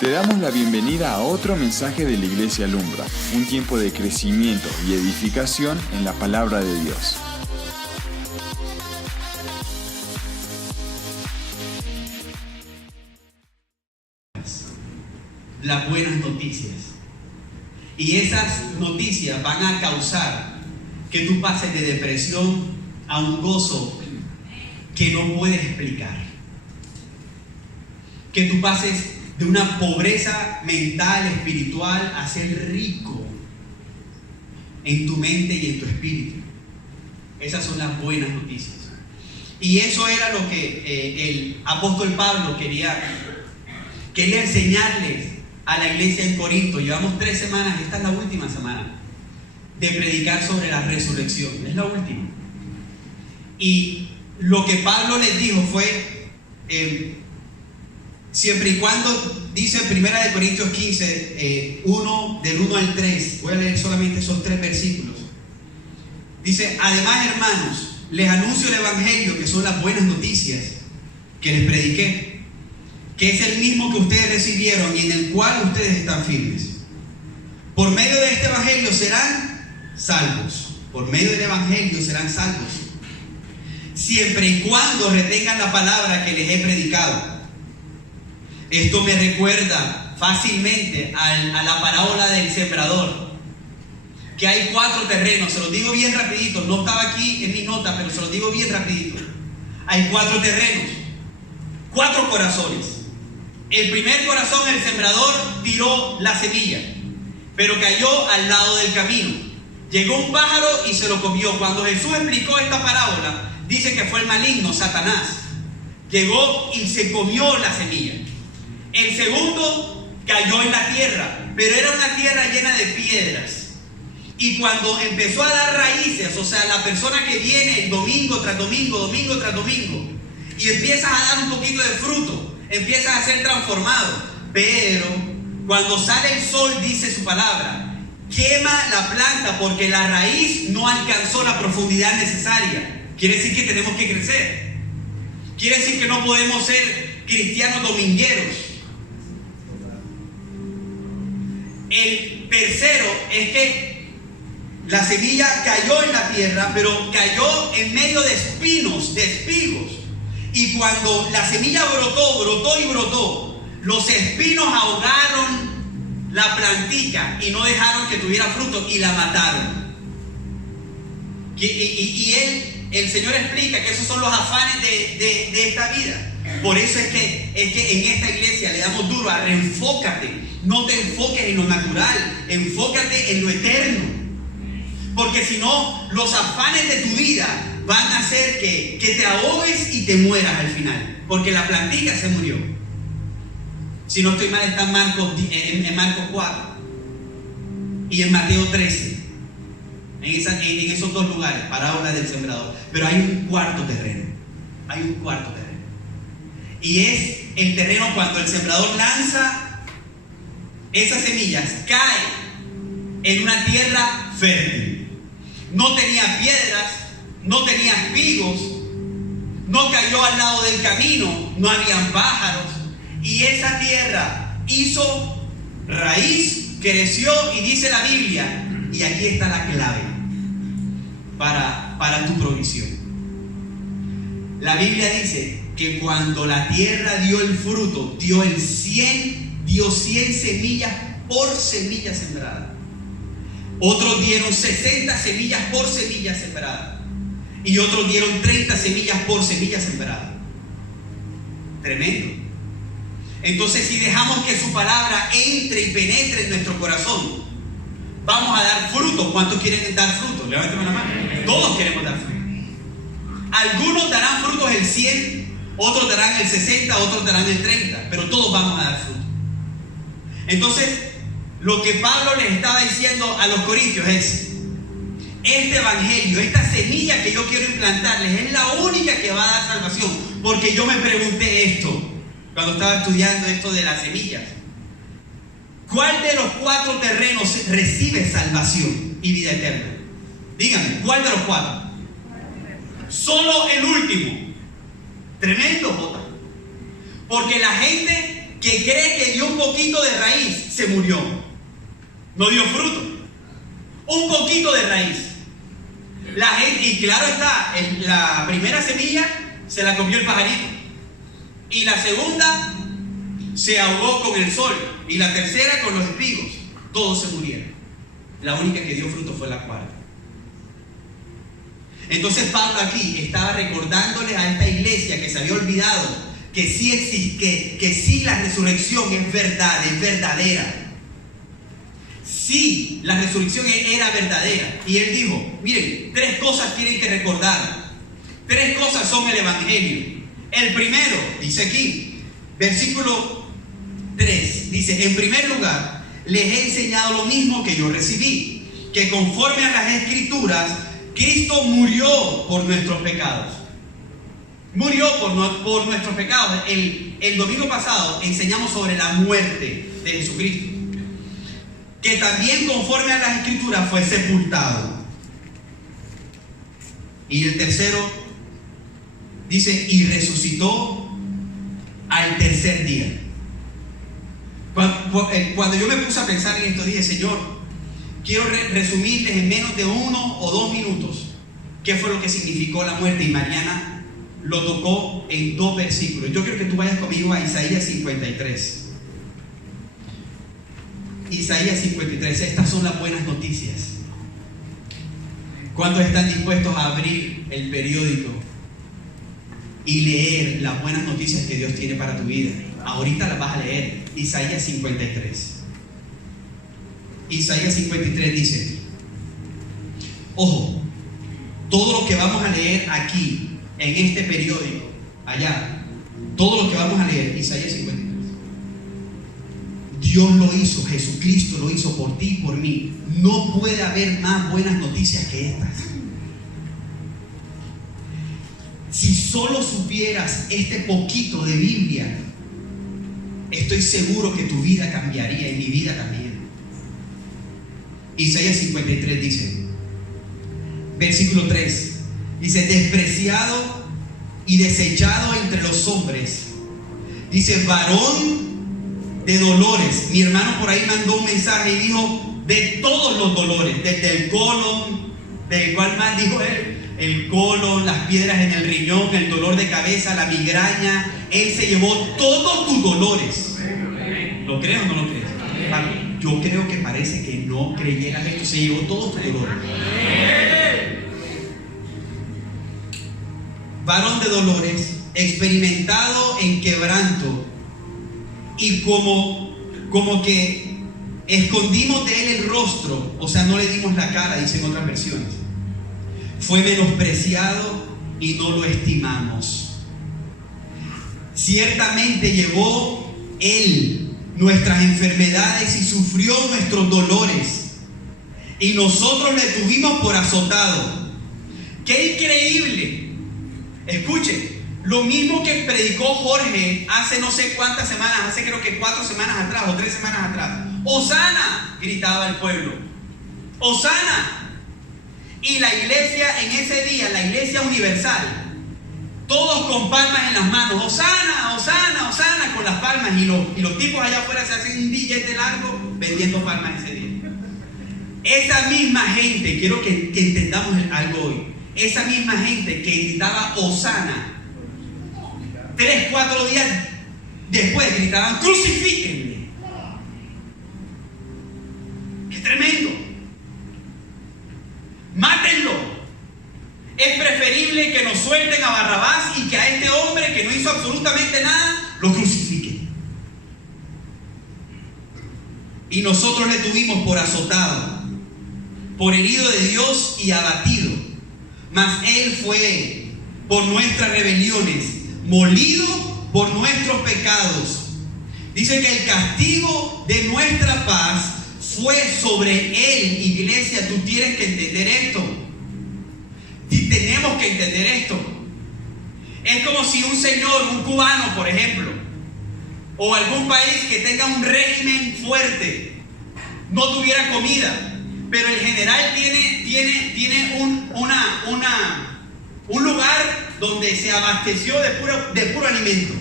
Te damos la bienvenida a otro mensaje de la Iglesia Alumbra, un tiempo de crecimiento y edificación en la palabra de Dios. Las buenas noticias. Y esas noticias van a causar que tú pases de depresión a un gozo que no puedes explicar. Que tú pases de una pobreza mental, espiritual, a ser rico en tu mente y en tu espíritu. Esas son las buenas noticias. Y eso era lo que el apóstol Pablo quería enseñarles a la iglesia en Corinto. Llevamos 3 semanas, esta es la última semana, de predicar sobre la resurrección. Es la última. Y lo que Pablo les dijo fue, siempre y cuando, dice 1 Corintios 15, del 1 al 3, voy a leer solamente esos 3 versículos. Dice: además, hermanos, les anuncio el evangelio, que son las buenas noticias que les prediqué, que es el mismo que ustedes recibieron y en el cual ustedes están firmes. Por medio de este evangelio serán salvos. Por medio del evangelio serán salvos, siempre y cuando retengan la palabra que les he predicado. Esto me recuerda fácilmente a la parábola del sembrador, que hay 4 terrenos. Se los digo bien rapidito, no estaba aquí en mi nota, pero se los digo bien rapidito. Hay 4 terrenos, 4 corazones. El primer corazón, el sembrador tiró la semilla, pero cayó al lado del camino. Llegó un pájaro y se lo comió. Cuando Jesús explicó esta parábola, dice que fue el maligno, Satanás. Llegó y se comió la semilla. El segundo cayó en la tierra, pero era una tierra llena de piedras. Y cuando empezó a dar raíces, o sea, la persona que viene domingo tras domingo, domingo tras domingo, y empiezas a dar un poquito de fruto, empiezas a ser transformado. Pero cuando sale el sol, dice su palabra, quema la planta porque la raíz no alcanzó la profundidad necesaria. Quiere decir que tenemos que crecer. Quiere decir que no podemos ser cristianos domingueros. El tercero es que la semilla cayó en la tierra, pero cayó en medio de espinos, de espigos. Y cuando la semilla brotó, los espinos ahogaron la plantita y no dejaron que tuviera fruto y la mataron. Y el Señor explica que esos son los afanes de esta vida. Por eso es que en esta iglesia le damos duro a reenfócate. No te enfoques en lo natural, enfócate en lo eterno. Porque si no, los afanes de tu vida van a hacer que te ahogues y te mueras al final. Porque la plantita se murió. Si no estoy mal, está en Marcos 4 y en Mateo 13. En esos 2 lugares, parábola del sembrador. Pero hay un cuarto terreno. Hay un cuarto terreno. Y es el terreno cuando el sembrador lanza esas semillas, cae en una tierra fértil. No tenía piedras, no tenía espigos, no cayó al lado del camino, no habían pájaros. Y esa tierra hizo raíz, creció, y dice la Biblia, y aquí está la clave para tu provisión. La Biblia dice que cuando la tierra dio el fruto, dio 100 semillas por semilla sembrada. Otros dieron 60 semillas por semilla sembrada. Y otros dieron 30 semillas por semilla sembrada. Tremendo. Entonces, si dejamos que su palabra entre y penetre en nuestro corazón, vamos a dar fruto. ¿Cuántos quieren dar fruto? Levántame la mano. Todos queremos dar fruto. Algunos darán frutos el 100, otros darán el 60, otros darán el 30, pero todos vamos a dar fruto. Entonces, lo que Pablo les estaba diciendo a los corintios es: este evangelio, esta semilla que yo quiero implantarles, es la única que va a dar salvación. Porque yo me pregunté esto cuando estaba estudiando esto de las semillas: ¿cuál de los 4 terrenos recibe salvación y vida eterna? Díganme, ¿cuál de los 4? Solo el último. Tremendo, Jota. Porque la gente que cree que dio un poquito de raíz, se murió. No dio fruto. Un poquito de raíz. La gente, y claro está, la primera semilla se la comió el pajarito. Y la segunda se ahogó con el sol. Y la tercera con los espigos. Todos se murieron. La única que dio fruto fue la cuarta. Entonces Pablo aquí estaba recordándoles a esta iglesia que se había olvidado que sí existe, que sí la resurrección es verdad, es verdadera. Sí, la resurrección era verdadera. Y él dijo, miren, 3 cosas tienen que recordar. 3 cosas son el evangelio. El primero, dice aquí, versículo 3, dice, en primer lugar, les he enseñado lo mismo que yo recibí, que conforme a las escrituras, Cristo murió por nuestros pecados. Murió por nuestros pecados. El domingo pasado enseñamos sobre la muerte de Jesucristo. Que también conforme a las escrituras fue sepultado. Y el tercero dice, y resucitó al tercer día. Cuando yo me puse a pensar en esto, dije, Señor, quiero resumirles en menos de 1 o 2 minutos qué fue lo que significó la muerte. Y Mariana lo tocó en 2 versículos. Yo quiero que tú vayas conmigo a Isaías 53. Isaías 53, estas son las buenas noticias. ¿Cuántos están dispuestos a abrir el periódico y leer las buenas noticias que Dios tiene para tu vida? Ahorita las vas a leer. Isaías 53. Isaías 53 dice, ojo, todo lo que vamos a leer aquí, en este periódico, allá, todo lo que vamos a leer, Isaías 53. Dios lo hizo, Jesucristo lo hizo por ti y por mí. No puede haber más buenas noticias que estas. Si solo supieras este poquito de Biblia, estoy seguro que tu vida cambiaría y mi vida también. Isaías 53 dice, versículo 3, dice, despreciado y desechado entre los hombres. Dice, varón de dolores. Mi hermano por ahí mandó un mensaje y dijo, de todos los dolores, desde el colon, ¿de cuál más dijo él? El colon, las piedras en el riñón, el dolor de cabeza, la migraña. Él se llevó todos tus dolores. ¿Lo crees o no lo crees? Yo creo que parece que no creyeras esto. Se llevó todos tus dolores. Varón de dolores, experimentado en quebranto, y como que escondimos de él el rostro, o sea, no le dimos la cara, dicen otras versiones. Fue menospreciado y no lo estimamos. Ciertamente llevó él nuestras enfermedades y sufrió nuestros dolores, y nosotros le tuvimos por azotado. ¡Qué increíble! Escuchen, lo mismo que predicó Jorge hace no sé cuántas semanas, hace creo que 4 semanas atrás o 3 semanas atrás. ¡Hosana!, gritaba el pueblo. ¡Hosana! Y la iglesia en ese día, la iglesia universal, todos con palmas en las manos, ¡Hosana! ¡Hosana! ¡Hosana! Con las palmas, y los tipos allá afuera se hacen un billete largo vendiendo palmas ese día. Esa misma gente, quiero que entendamos algo hoy, esa misma gente que gritaba ¡Hosana! 3, 4 días después gritaban ¡crucifíquenme! ¡Qué tremendo! ¡Mátenlo! Es preferible que nos suelten a Barrabás y que a este hombre que no hizo absolutamente nada lo crucifiquen. Y nosotros le tuvimos por azotado, por herido de Dios y abatido. Mas él fue por nuestras rebeliones, molido por nuestros pecados. Dice que el castigo de nuestra paz fue sobre él. Iglesia, tú tienes que entender esto. Y tenemos que entender esto. Es como si un señor, un cubano por ejemplo, o algún país que tenga un régimen fuerte, no tuviera comida, pero el general tiene un lugar donde se abasteció de puro alimento.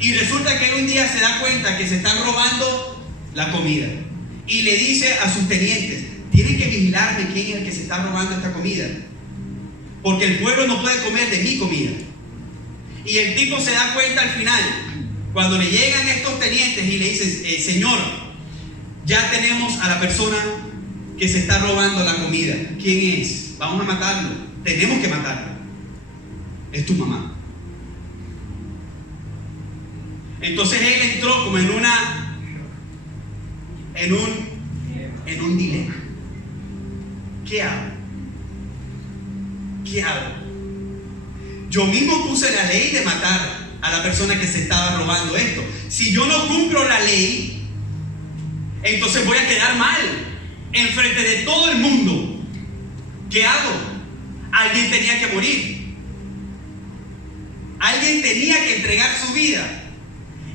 Y resulta que él un día se da cuenta que se están robando la comida. Y le dice a sus tenientes: tienen que vigilarme quién es el que se está robando esta comida, porque el pueblo no puede comer de mi comida. Y el tipo se da cuenta al final, cuando le llegan estos tenientes y le dicen: Señor, ya tenemos a la persona que se está robando la comida. ¿Quién es? Vamos a matarlo. Tenemos que matarlo. Es tu mamá. Entonces él entró como en un dilema. ¿Qué hago? ¿Qué hago? Yo mismo puse la ley de matar a la persona que se estaba robando esto. Si yo no cumplo la ley, entonces voy a quedar mal enfrente de todo el mundo. ¿Qué hago? Alguien tenía que morir. Alguien tenía que entregar su vida.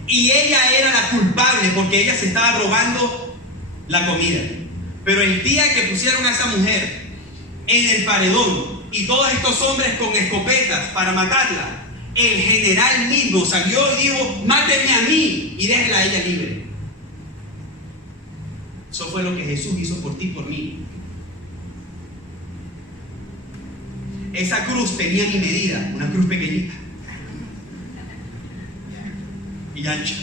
Y ella era la culpable porque ella se estaba robando la comida. Pero el día que pusieron a esa mujer en el paredón y todos estos hombres con escopetas para matarla, el general mismo salió y dijo: mátenme a mí y déjenla a ella libre. Eso fue lo que Jesús hizo por ti y por mí. Esa cruz tenía mi medida, una cruz pequeñita y ancha.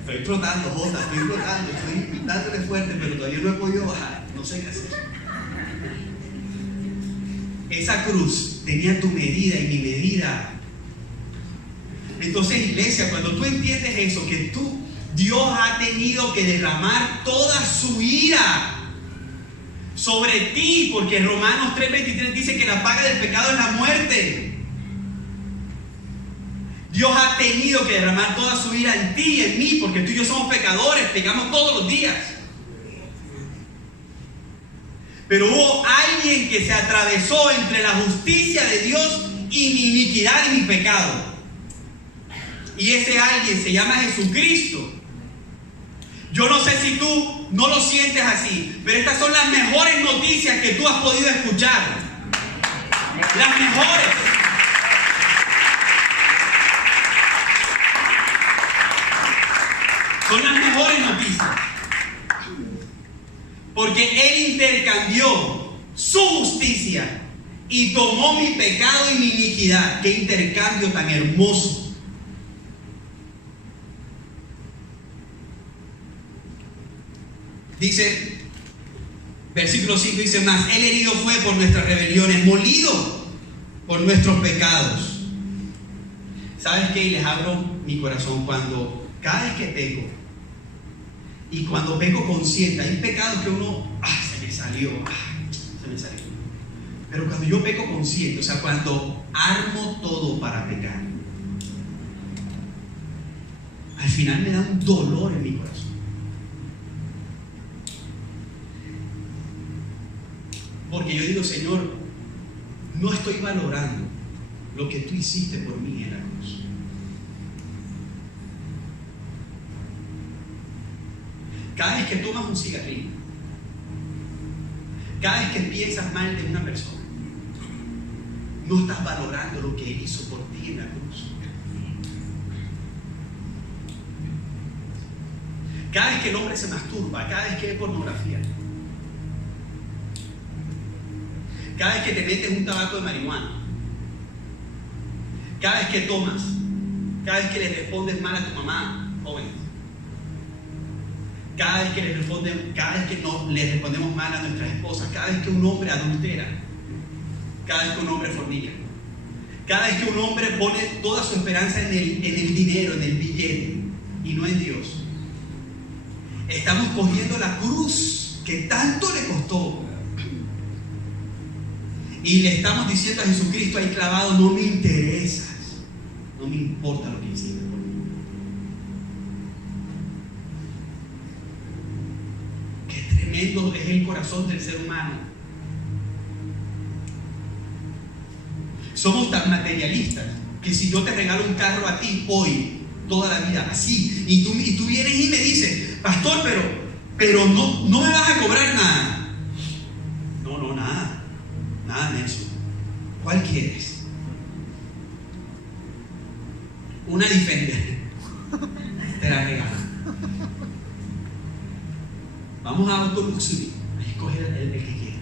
Estoy flotando, Jota, estoy dándole fuerte, pero todavía no he podido bajar, no sé qué hacer. Esa cruz tenía tu medida y mi medida. Entonces, iglesia, cuando tú entiendes eso, que Dios ha tenido que derramar toda su ira sobre ti, porque Romanos 3:23 dice que la paga del pecado es la muerte. Dios ha tenido que derramar toda su ira en ti y en mí, porque tú y yo somos pecadores, pecamos todos los días. Pero hubo alguien que se atravesó entre la justicia de Dios y mi iniquidad y mi pecado. Y ese alguien se llama Jesucristo. Yo no sé si tú no lo sientes así, pero estas son las mejores noticias que tú has podido escuchar. Las mejores. Son las mejores noticias. Porque Él intercambió su justicia y tomó mi pecado y mi iniquidad. ¡Qué intercambio tan hermoso! Dice, versículo 5 dice más: Él herido fue por nuestras rebeliones, molido por nuestros pecados. ¿Sabes qué? Y les abro mi corazón. Cada vez que peco, y cuando peco consciente, hay pecados que uno, se me salió. Pero cuando yo peco consciente, o sea, cuando armo todo para pecar, al final me da un dolor en mi corazón. Porque yo digo: Señor, no estoy valorando lo que tú hiciste por mí en la cruz. Cada vez que tomas un cigarrillo, cada vez que piensas mal de una persona, no estás valorando lo que Él hizo por ti en la cruz. Cada vez que el hombre se masturba, cada vez que ve pornografía, cada vez que te metes un tabaco de marihuana, cada vez que tomas, cada vez que le respondes mal a tu mamá, jóvenes, cada vez que no le respondemos mal a nuestras esposas, cada vez que un hombre adultera, cada vez que un hombre fornica, cada vez que un hombre pone toda su esperanza en el dinero, en el billete y no en Dios, estamos cogiendo la cruz que tanto le costó y le estamos diciendo a Jesucristo ahí clavado: no me interesas, no me importa lo que hiciste por mí. Qué tremendo es el corazón del ser humano. Somos tan materialistas que si yo te regalo un carro a ti hoy, toda la vida así, y tú vienes y me dices: pastor, pero no me vas a cobrar nada. No, nada de eso. ¿Cuál quieres? una Defender. Te la regalo. Vamos a Auto Luxury. Escoge el que quieras.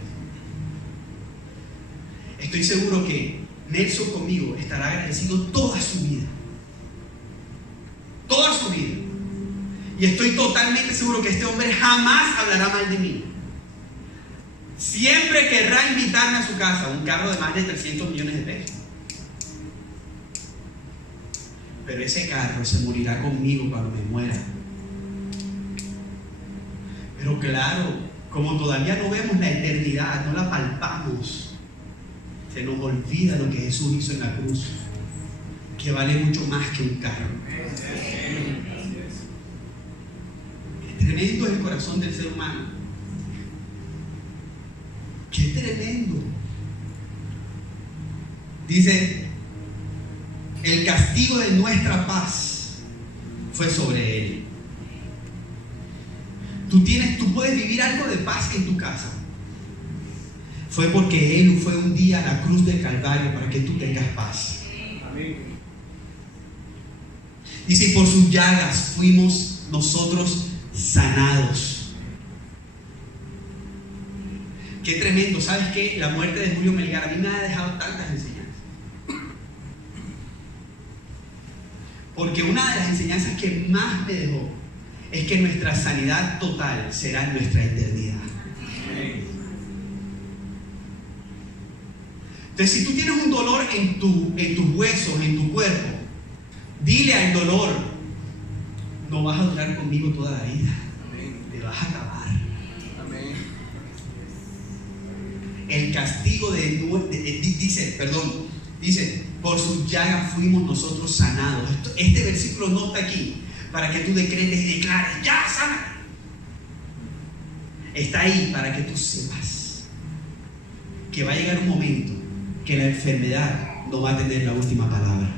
Estoy seguro que Nelson conmigo estará agradecido toda su vida. Toda su vida. Y estoy totalmente seguro que este hombre jamás hablará mal de mí. Siempre querrá invitarme a su casa, un carro de más de 300 millones de pesos. Pero ese carro se morirá conmigo cuando me muera. Pero claro, como todavía no vemos la eternidad, no la palpamos, se nos olvida lo que Jesús hizo en la cruz, que vale mucho más que un carro. Qué tremendo es el corazón del ser humano. Qué tremendo. Dice, el castigo de nuestra paz fue sobre él. Tú puedes vivir algo de paz en tu casa. Fue porque él fue un día a la cruz del Calvario para que tú tengas paz. Amén. Dice, y por sus llagas fuimos nosotros sanados. Qué tremendo. ¿Sabes qué? La muerte de Julio Melgar a mí me ha dejado tantas enseñanzas. Porque una de las enseñanzas que más me dejó es que nuestra sanidad total será nuestra eternidad. Entonces, si tú tienes un dolor en tus huesos, en tu cuerpo, dile al dolor, no vas a durar conmigo toda la vida. Te vas a acabar. Amén. El castigo dice, por sus llagas fuimos nosotros sanados. Este versículo no está aquí para que tú decretes y declares, ya sana. Está ahí para que tú sepas que va a llegar un momento que la enfermedad no va a tener la última palabra.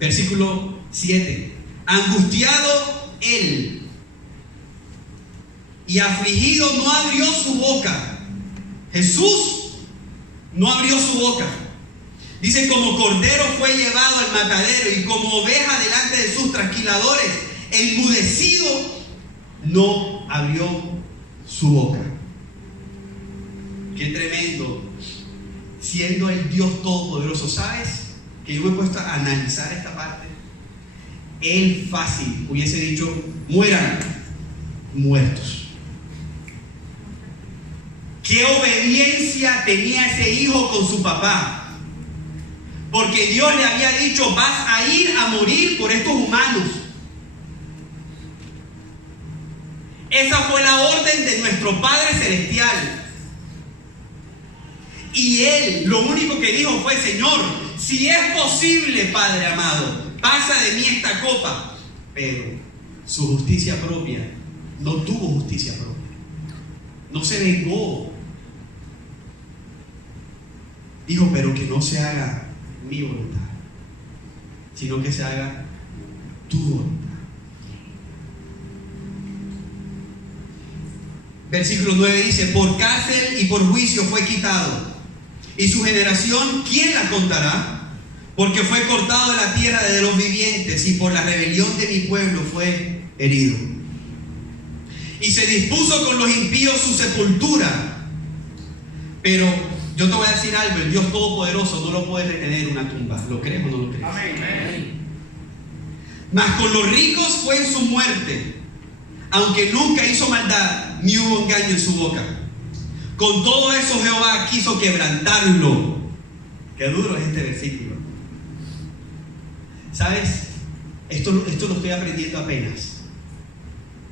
Versículo 7. Angustiado él y afligido no abrió su boca. Jesús no abrió su boca. Dice, como cordero fue llevado al matadero y como oveja delante de sus trasquiladores, enmudecido no abrió su boca. Qué tremendo. Siendo el Dios Todopoderoso, ¿sabes? Que yo me he puesto a analizar esta parte. Él fácil hubiese dicho, mueran muertos. ¿Qué obediencia tenía ese hijo con su papá? Porque Dios le había dicho, vas a ir a morir por estos humanos. Esa fue la orden de nuestro Padre Celestial. Y él lo único que dijo fue, Señor, si es posible, Padre amado, pasa de mí esta copa. Pero su justicia propia, no tuvo justicia propia. No se vengó. Dijo, pero que no se haga mi voluntad, sino que se haga tu voluntad. Versículo 9 dice, por cárcel y por juicio fue quitado, y su generación, ¿quién la contará? Porque fue cortado de la tierra de los vivientes, y por la rebelión de mi pueblo fue herido. Y se dispuso con los impíos su sepultura. Pero yo te voy a decir algo, el Dios Todopoderoso no lo puede retener en una tumba. ¿Lo crees o no lo crees? Amén. Mas con los ricos fue en su muerte, aunque nunca hizo maldad, ni hubo engaño en su boca. Con todo eso Jehová quiso quebrantarlo. Qué duro es este versículo. ¿Sabes? Esto lo estoy aprendiendo apenas.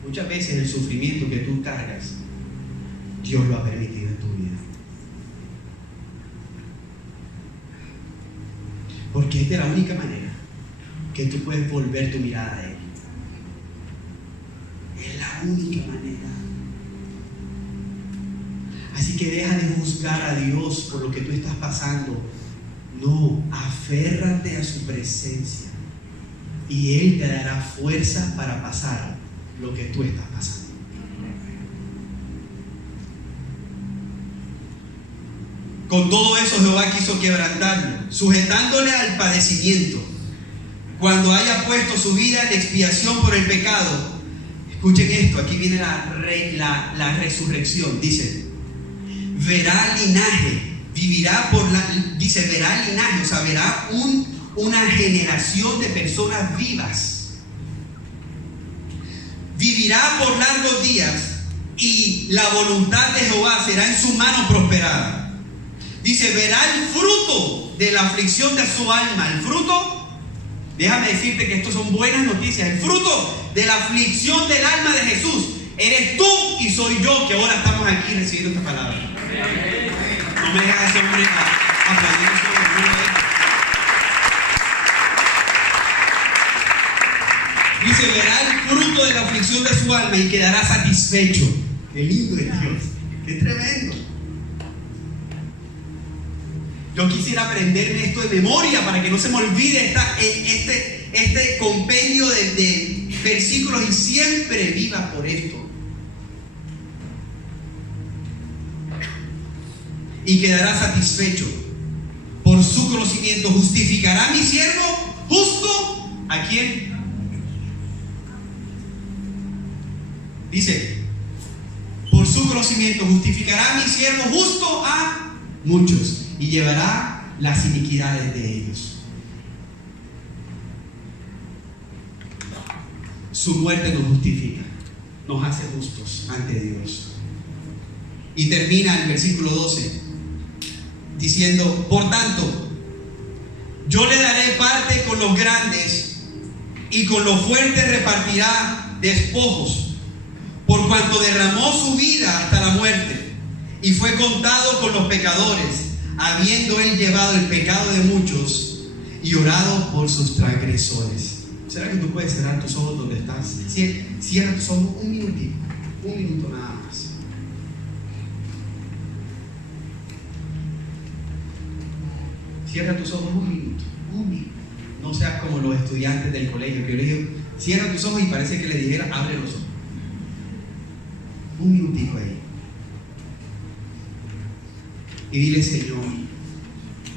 Muchas veces el sufrimiento que tú cargas, Dios lo ha permitido en tu vida. Porque esta es la única manera que tú puedes volver tu mirada a Él. Es la única manera. Así que deja de juzgar a Dios por lo que tú estás pasando. No, aférrate a su presencia y Él te dará fuerza para pasar lo que tú estás pasando. Con todo eso Jehová quiso quebrantarlo, sujetándole al padecimiento. Cuando haya puesto su vida en expiación por el pecado, escuchen esto, aquí viene la resurrección. Dice, verá linaje, vivirá por verá linaje, o sea, verá una generación de personas vivas. Vivirá por largos días y la voluntad de Jehová será en su mano prosperada. Dice, verá el fruto de la aflicción de su alma. El fruto, déjame decirte que esto son buenas noticias. El fruto de la aflicción del alma de Jesús eres tú y soy yo, que ahora estamos aquí recibiendo esta palabra. No me dejes ese hombre aplaudir sobre el mundo. Dice, verá el fruto de la aflicción de su alma y quedará satisfecho. Qué lindo es Dios, qué tremendo. Yo quisiera aprenderme esto de memoria para que no se me olvide este compendio de versículos y siempre viva por esto. Y quedará satisfecho por su conocimiento. Justificará mi siervo justo. ¿A quién? Dice, por su conocimiento justificará mi siervo justo a muchos y llevará las iniquidades de ellos. Su muerte nos justifica, nos hace justos ante Dios. Y termina el versículo 12 diciendo, por tanto, yo le daré parte con los grandes y con los fuertes repartirá despojos, por cuanto derramó su vida hasta la muerte y fue contado con los pecadores, habiendo él llevado el pecado de muchos y orado por sus transgresores. ¿Será que tú puedes cerrar tus ojos donde estás? Cierra tus ojos un minuto nada más. Cierra tus ojos un minuto. No seas como los estudiantes del colegio que yo les digo, cierra tus ojos y parece que le dijera, abre los ojos. Un minutico ahí. Y dile, Señor,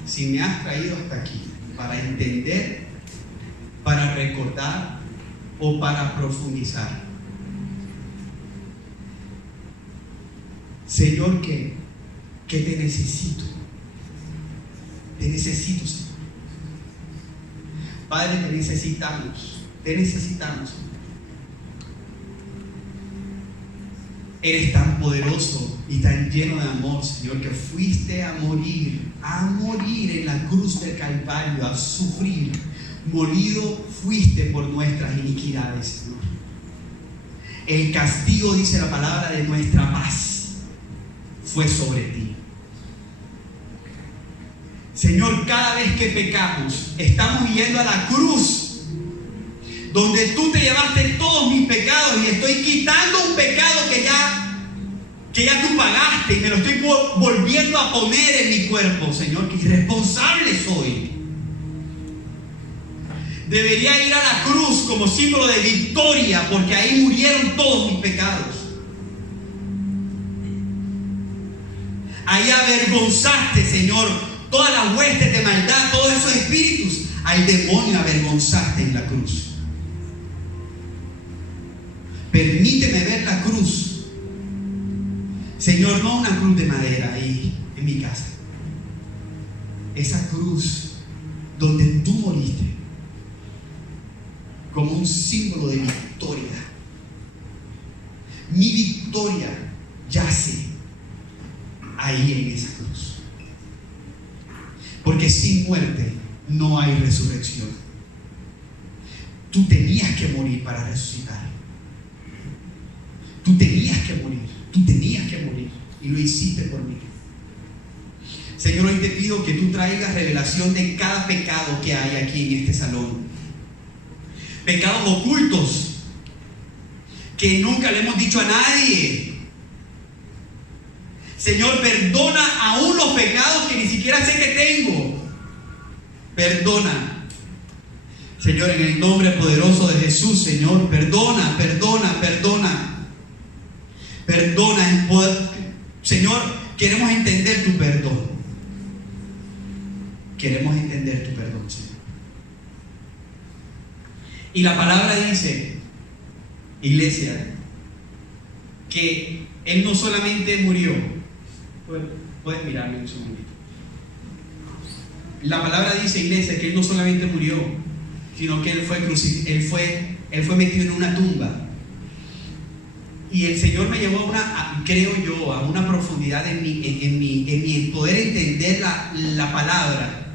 si me has traído hasta aquí para entender, para recordar o para profundizar, Señor, que te necesito. Te necesito, Señor. Padre, te necesitamos. Eres tan poderoso y tan lleno de amor, Señor, que fuiste a morir en la cruz del Calvario, a sufrir. Molido fuiste por nuestras iniquidades, Señor. El castigo, dice la palabra, de nuestra paz fue sobre ti. Señor, cada vez que pecamos, estamos yendo a la cruz, donde tú te llevaste todos mis pecados y estoy quitando un pecado que ya tú pagaste y me lo estoy volviendo a poner en mi cuerpo, Señor, que irresponsable soy. Debería ir a la cruz como símbolo de victoria, porque ahí murieron todos mis pecados. Ahí avergonzaste, Señor, todas las huestes de maldad, todos esos espíritus. Al demonio avergonzaste en la cruz. Permíteme ver la cruz, Señor, no una cruz de madera ahí en mi casa. Esa cruz donde tú moriste como un símbolo de victoria. Mi victoria yace ahí en esa cruz. Porque sin muerte no hay resurrección. Tú tenías que morir para resucitar. Tú tenías que morir y lo hiciste por mí. Señor, hoy te pido que tú traigas revelación de cada pecado que hay aquí en este salón. Pecados ocultos que nunca le hemos dicho a nadie. Señor, perdona aún los pecados que ni siquiera sé que tengo. Perdona. Señor, en el nombre poderoso de Jesús, Señor, perdona. Señor, queremos entender tu perdón. queremos entender tu perdón, Señor. Y la palabra dice, iglesia, que Él no solamente murió. Puedes mirarme un segundito. La palabra dice, iglesia, que Él no solamente murió, sino que Él fue metido en una tumba. Y el Señor me llevó a una profundidad en mi poder entender la palabra,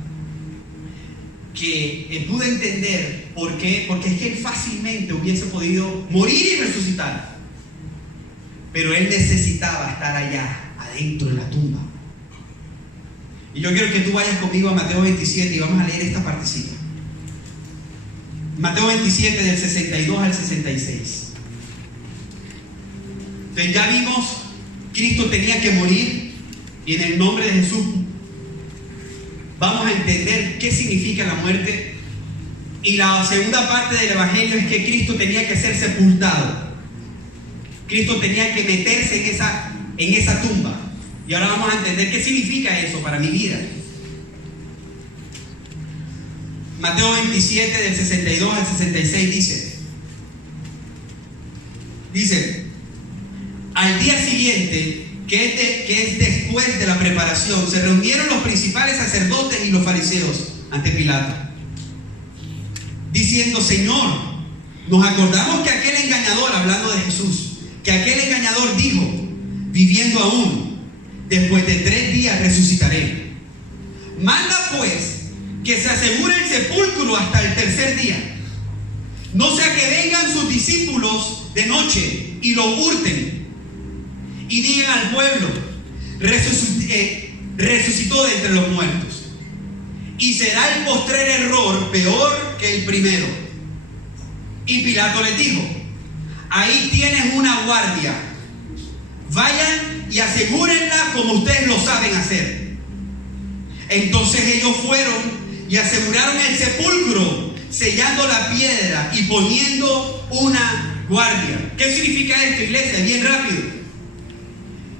que pude entender por qué, porque es que Él fácilmente hubiese podido morir y resucitar, pero Él necesitaba estar allá, adentro de la tumba. Y yo quiero que tú vayas conmigo a Mateo 27 y vamos a leer esta partecita. Mateo 27 del 62 al 66. Entonces ya vimos, Cristo tenía que morir, y en el nombre de Jesús vamos a entender qué significa la muerte. Y la segunda parte del Evangelio es que Cristo tenía que ser sepultado. Cristo tenía que meterse en esa tumba. Y ahora vamos a entender qué significa eso para mi vida. Mateo 27 del 62 al 66 dice, al día siguiente, que es después de la preparación, se reunieron los principales sacerdotes y los fariseos ante Pilato, diciendo, Señor, nos acordamos que aquel engañador, hablando de Jesús, que aquel engañador dijo, viviendo aún, después de 3 días resucitaré. Manda pues que se asegure el sepulcro hasta el tercer día, no sea que vengan sus discípulos de noche y lo hurten y digan al pueblo, resucitó de entre los muertos, y será el postrer error peor que el primero. Y Pilato les dijo, ahí tienes una guardia, vayan y asegúrenla como ustedes lo saben hacer. Entonces ellos fueron y aseguraron el sepulcro, sellando la piedra y poniendo una guardia. ¿Qué significa esto, iglesia? Bien rápido.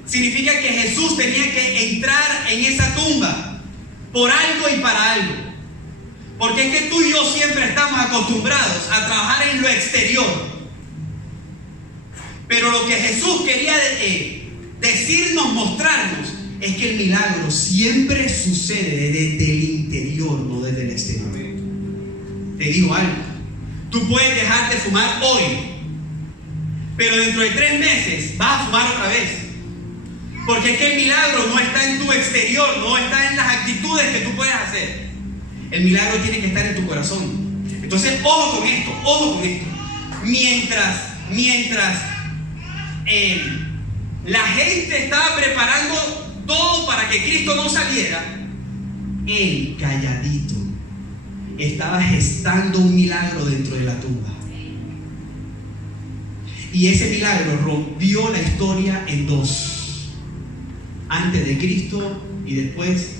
Significa que Jesús tenía que entrar en esa tumba por algo y para algo. Porque es que tú y yo siempre estamos acostumbrados a trabajar en lo exterior. Pero lo que Jesús quería decirnos, mostrarnos, es que el milagro siempre sucede desde el interior, no desde el exterior. Te digo algo, tú puedes dejar de fumar hoy, pero dentro de 3 meses vas a fumar otra vez. Porque es que el milagro no está en tu exterior, no está en las actitudes que tú puedes hacer. El milagro tiene que estar en tu corazón. Entonces, ojo con esto, ojo con esto. Mientras la gente estaba preparando todo para que Cristo no saliera, él, calladito, estaba gestando un milagro dentro de la tumba. Y ese milagro rompió la historia en 2. Antes de Cristo y después.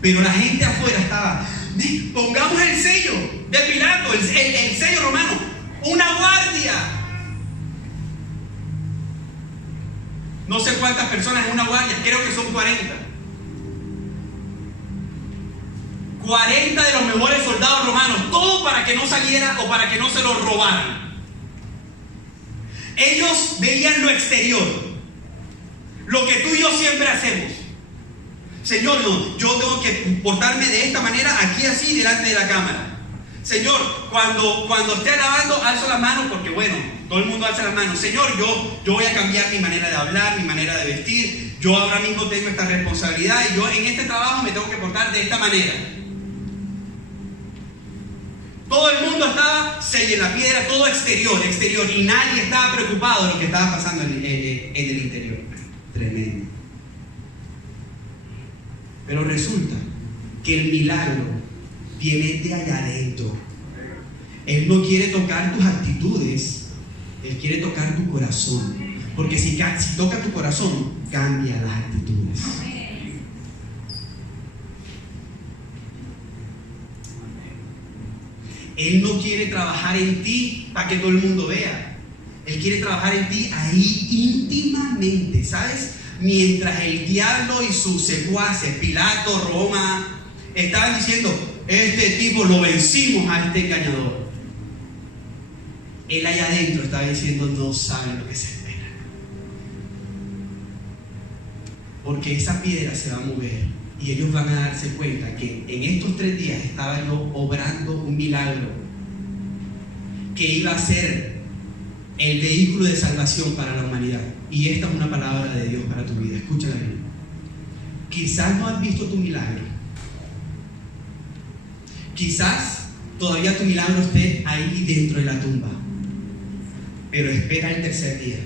Pero la gente afuera estaba, pongamos el sello de Pilato, el sello romano, una guardia. No sé cuántas personas en una guardia, creo que son 40. 40 de los mejores soldados romanos, todo para que no saliera o para que no se lo robaran. Ellos veían lo exterior, lo que tú y yo siempre hacemos. Señor, no, yo tengo que portarme de esta manera, aquí así, delante de la cámara. Señor, cuando esté alabando, alzo las manos, porque bueno, todo el mundo alza las manos. Señor, yo voy a cambiar mi manera de hablar, mi manera de vestir. Yo ahora mismo tengo esta responsabilidad y yo en este trabajo me tengo que portar de esta manera. Todo el mundo estaba sello en la piedra, todo exterior, y nadie estaba preocupado de lo que estaba pasando en el interior. Tremendo. Pero resulta que el milagro viene de allá adentro. Él no quiere tocar tus actitudes, Él quiere tocar tu corazón. Porque si toca tu corazón, cambia las actitudes. Él no quiere trabajar en ti para que todo el mundo vea. Él quiere trabajar en ti ahí íntimamente, ¿sabes? Mientras el diablo y sus secuaces, Pilato, Roma, estaban diciendo, este tipo lo vencimos a este engañador. Él allá adentro estaba diciendo, no saben lo que se espera. Porque esa piedra se va a mover y ellos van a darse cuenta que en estos 3 días estaba yo obrando un milagro que iba a ser el vehículo de salvación para la humanidad. Y esta es una palabra de Dios para tu vida. Escúchala bien. Quizás no has visto tu milagro. Quizás todavía tu milagro esté ahí dentro de la tumba. Pero espera el tercer día.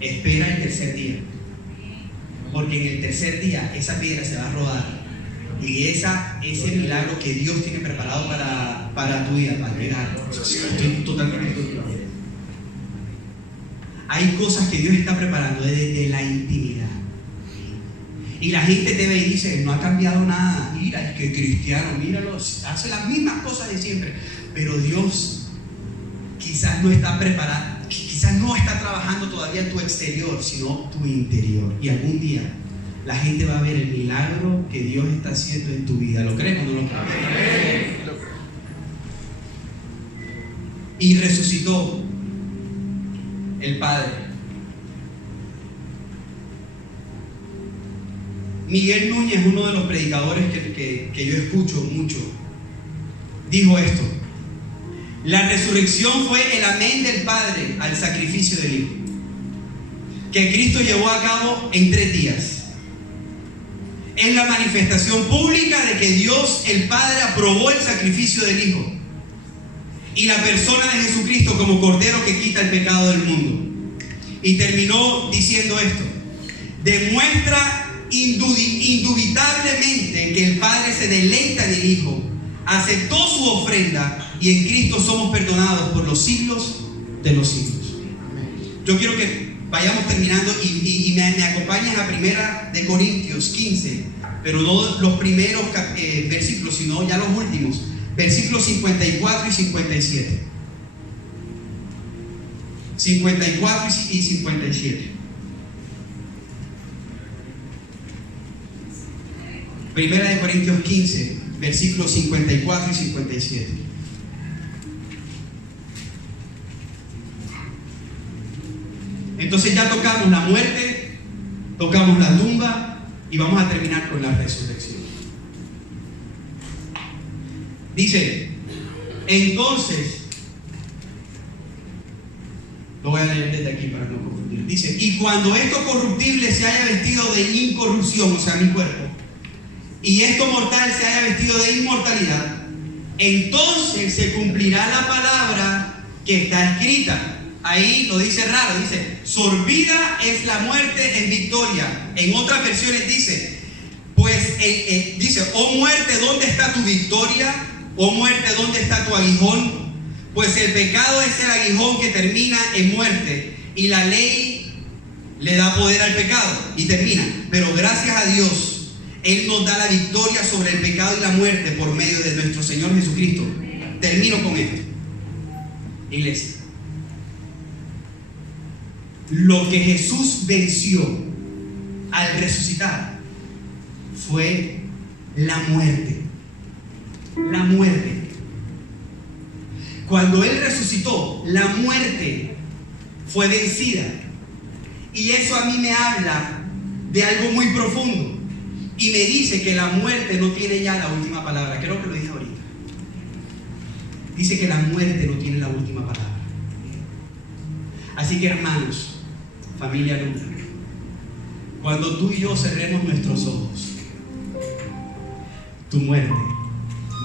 Espera el tercer día. Porque en el tercer día esa piedra se va a rodar. Y ese milagro que Dios tiene preparado para tu vida va a llegar. Estoy totalmente contigo. Hay cosas que Dios está preparando desde la intimidad. Y la gente te ve y dice, no ha cambiado nada. Mira, es que cristiano, míralo, hace las mismas cosas de siempre. Pero Dios quizás no está preparado, quizás no está trabajando todavía en tu exterior, sino tu interior. Y algún día la gente va a ver el milagro que Dios está haciendo en tu vida. ¿Lo crees o no lo crees? Y resucitó el Padre. Miguel Núñez, uno de los predicadores que yo escucho mucho, dijo esto: la resurrección fue el amén del Padre al sacrificio del Hijo, que Cristo llevó a cabo en 3 días. Es la manifestación pública de que Dios el Padre aprobó el sacrificio del Hijo y la persona de Jesucristo como Cordero que quita el pecado del mundo. Y terminó diciendo esto: demuestra indubitablemente que el Padre se deleita en el Hijo, aceptó su ofrenda y en Cristo somos perdonados por los siglos de los siglos. Yo quiero que vayamos terminando y me acompañes a 1 de Corintios 15, pero no los primeros versículos, sino ya los últimos, versículos 54 y 57. 54 y 57. 1 de Corintios 15, versículos 54 y 57. Entonces ya tocamos la muerte, tocamos la tumba y vamos a terminar con la resurrección. Dice, entonces, lo voy a leer desde aquí para no confundir. Dice, y cuando esto corruptible se haya vestido de incorrupción, o sea, mi cuerpo, y esto mortal se haya vestido de inmortalidad, entonces se cumplirá la palabra que está escrita. Ahí lo dice raro, dice, sorbida es la muerte en victoria. En otras versiones dice, pues dice, oh muerte, ¿dónde está tu victoria? Oh muerte, ¿dónde está tu aguijón? Pues el pecado es el aguijón que termina en muerte y la ley le da poder al pecado y termina. Pero gracias a Dios, Él nos da la victoria sobre el pecado y la muerte por medio de nuestro Señor Jesucristo. Termino con esto, iglesia. Lo que Jesús venció al resucitar fue la muerte. La muerte. Cuando Él resucitó, la muerte fue vencida. Y eso a mí me habla de algo muy profundo. Y me dice que la muerte no tiene ya la última palabra. Creo que lo dije ahorita. Dice que la muerte no tiene la última palabra. Así que, hermanos, familia Luna, cuando tú y yo cerremos nuestros ojos, tu muerte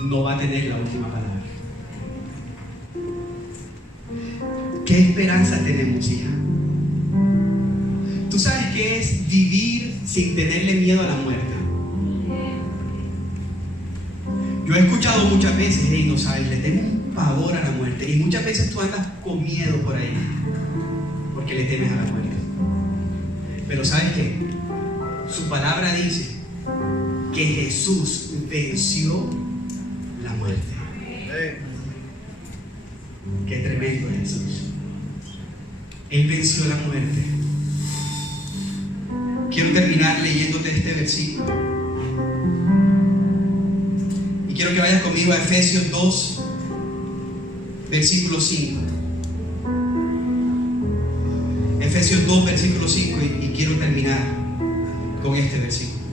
no va a tener la última palabra. ¿Qué esperanza tenemos, hija? ¿Tú sabes qué es vivir sin tenerle miedo a la muerte? Yo he escuchado muchas veces, hey, no sabes, le tengo un pavor a la muerte. Y muchas veces tú andas con miedo por ahí porque le temes a la muerte. Pero ¿sabes qué? Su palabra dice que Jesús venció la muerte. Qué tremendo es Jesús. Él venció la muerte. Quiero terminar leyéndote este versículo Y quiero que vayas conmigo a Efesios 2, versículo 5. Efesios 2, versículo 5, y quiero terminar con este versículo.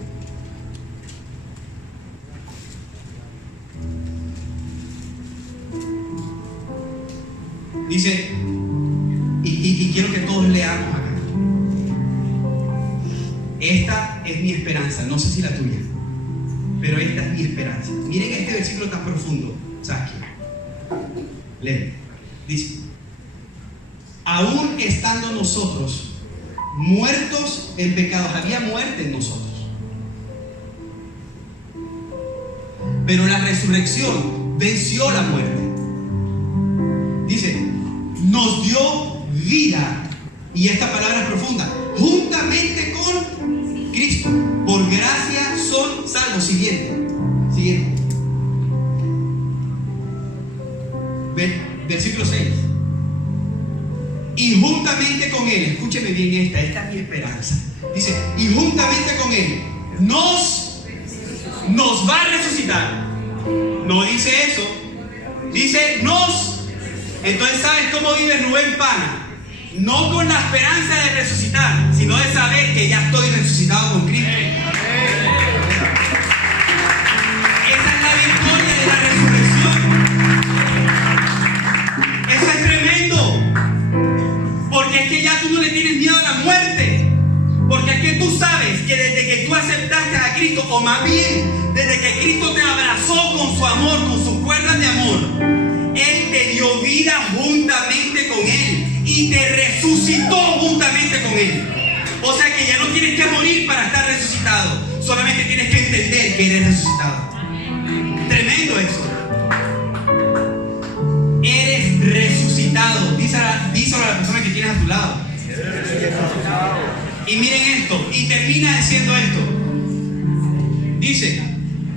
Dice, y quiero que todos leamos acá. Esta es mi esperanza, no sé si la tuya, pero esta es mi esperanza. Miren este versículo tan profundo, Saki. Lee. Dice, aún estando nosotros muertos en pecados, había muerte en nosotros, pero la resurrección venció la muerte. Dice, nos dio vida, y esta palabra es profunda, juntamente con Cristo. Por gracia son salvos. Siguiente. Versículo 6. Y juntamente con Él, escúcheme bien, esta es mi esperanza. Dice, y juntamente con Él nos va a resucitar. No dice eso, dice nos. Entonces, ¿sabes cómo vive Rubén Pana? No con la esperanza de resucitar, sino de saber que ya estoy resucitado con Cristo. Esa es la victoria de la resurrección. Eso es tremendo. Porque es que ya tú no le tienes miedo a la muerte. Porque es que tú sabes que desde que tú aceptaste a Cristo, o más bien, desde que Cristo te abrazó con su amor, con sus cuerdas de amor, Él te dio vida juntamente con Él y te resucitó juntamente con Él. O sea que ya no tienes que morir para estar resucitado, solamente tienes que entender que eres resucitado. Tremendo eso. Eres resucitado. Díselo a la persona que tienes a tu lado. Y miren esto, y termina diciendo esto. Dice,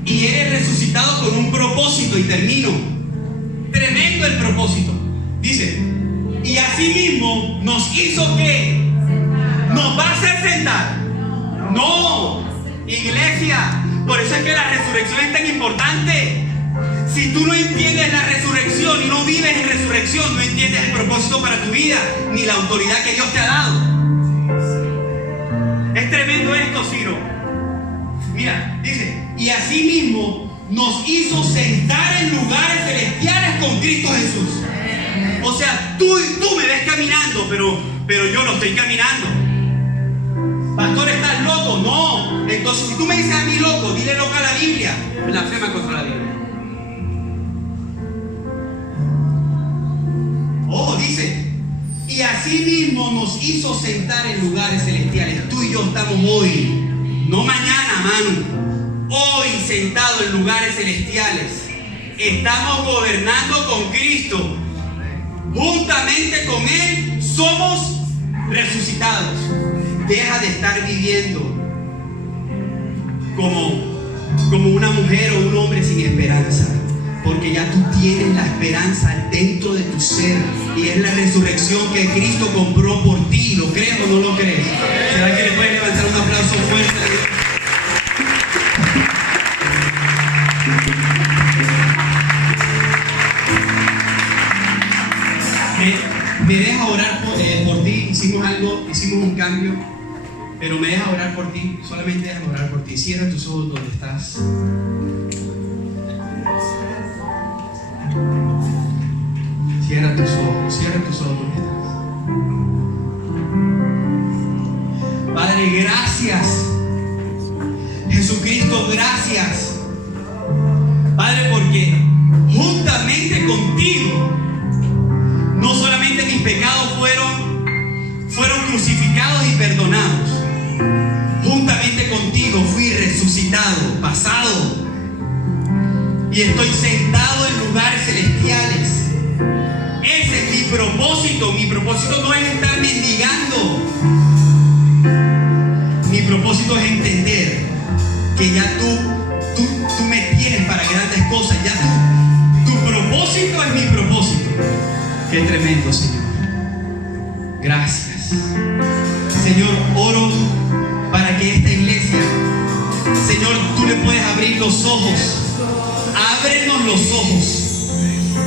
y eres resucitado con un propósito, y termino. Tremendo el propósito. Dice, y asimismo nos hizo que nos va a hacer sentar. No, iglesia, por eso es que la resurrección es tan importante. Si tú no entiendes la resurrección y no vives en resurrección, no entiendes el propósito para tu vida, ni la autoridad que Dios te ha dado. Es tremendo esto, Ciro. Mira, dice, y asimismo nos hizo sentar en lugares celestiales con Cristo Jesús. O sea, tú me ves caminando, pero yo no estoy caminando. Pastor, ¿estás loco? No. Entonces, si tú me dices a mí loco, dile loca a la Biblia. Blasfema contra la Biblia. Oh, dice, y asimismo nos hizo sentar en lugares celestiales. Tú y yo estamos hoy, no mañana, Manu, hoy sentados en lugares celestiales. Estamos gobernando con Cristo. Juntamente con Él somos resucitados. Deja de estar viviendo como una mujer o un hombre sin esperanza, porque ya tú tienes la esperanza dentro de tu ser, y es la resurrección que Cristo compró por ti. ¿Lo crees o no lo crees? ¿Será que le puedes levantar un aplauso fuerte a Dios? Me deja orar por ti. Hicimos un cambio, pero me deja orar por ti. Solamente deja orar por ti. Cierra tus ojos donde estás. Cierra tus ojos donde estás. Padre, gracias. Jesucristo, gracias. Padre, porque juntamente contigo, no solamente mis pecados fueron crucificados y perdonados, juntamente contigo fui resucitado, pasado, y estoy sentado en lugares celestiales. Ese es mi propósito. Mi propósito no es estar mendigando. Mi propósito es entender que ya tú me tienes para grandes cosas. Ya tu propósito es mi propósito. Qué tremendo, Señor. Gracias. Señor, oro para que esta iglesia Señor, tú le puedes abrir los ojos. Ábrenos los ojos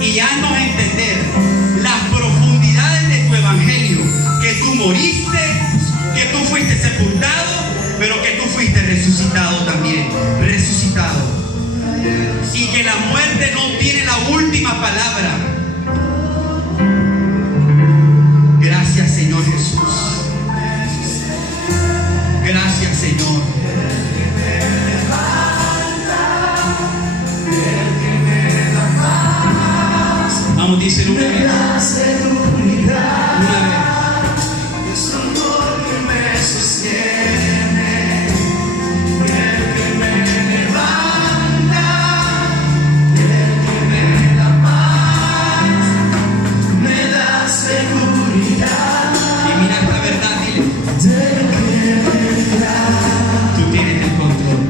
y haznos entender las profundidades de tu evangelio, que tú moriste, que tú fuiste sepultado, pero que tú fuiste resucitado también, resucitado, y que la muerte no tiene la última palabra. Gracias, Señor Jesús. Gracias, Señor. Vamos, díselo una vez. Una vez.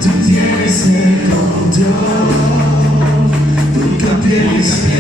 Tú tienes el control, nunca pierdes.